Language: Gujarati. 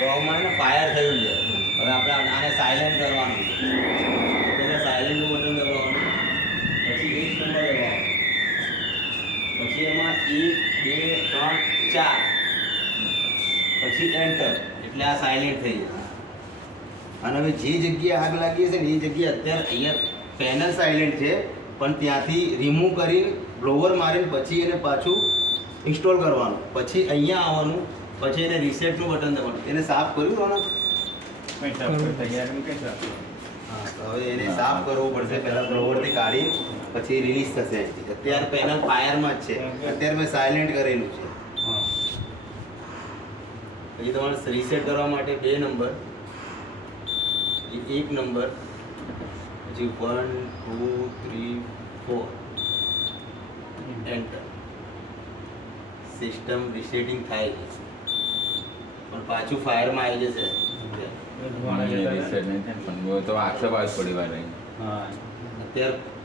ગોમાં એને ફાયર થયું છે. હવે આપણે આને સાયલેન્ટ કરવાનું છે. પહેલાં સાયલેન્ટનું બટન દબાવવાનું, પછી 1 નંબર દબાવવાનો, પછી એમાં 1 2 3 4, પછી એન્ટર, એટલે આ સાયલેન્ટ થઈ જશે. અને હવે જે જગ્યાએ આગ લાગી છે ને એ જગ્યાએ અત્યારે અહીંયા પેનલ સાયલેન્ટ છે, પણ ત્યાંથી રિમૂવ કરીને બ્લોવર મારીને પછી એને પાછું ઇન્સ્ટોલ કરવાનું, પછી અહીંયા આવવાનું, પછી એને રીસેટનું બટન દબાવવાનું. એને સાફ કર્યું રોનક? હા, તો હવે એને સાફ કરવું પડશે. પહેલાં બ્લોવરથી કાઢી પછી રિલીઝ થશે અહીંથી. અત્યારે પેનલ ફાયરમાં જ છે, અત્યારે મેં સાયલેન્ટ કરેલું છે. પછી તમારે રીસેટ કરવા માટે 2 નંબર, 1 નંબર, પછી 1 2 3 4, એન્ટર. સિસ્ટમ રિસેટિંગ થાય છે, પણ પાછું ફાયરમાં આવી જશે. રીસેટ નહીં થાય પણ તો આક્ષેપ આવી થોડી વાર રહી. અત્યારે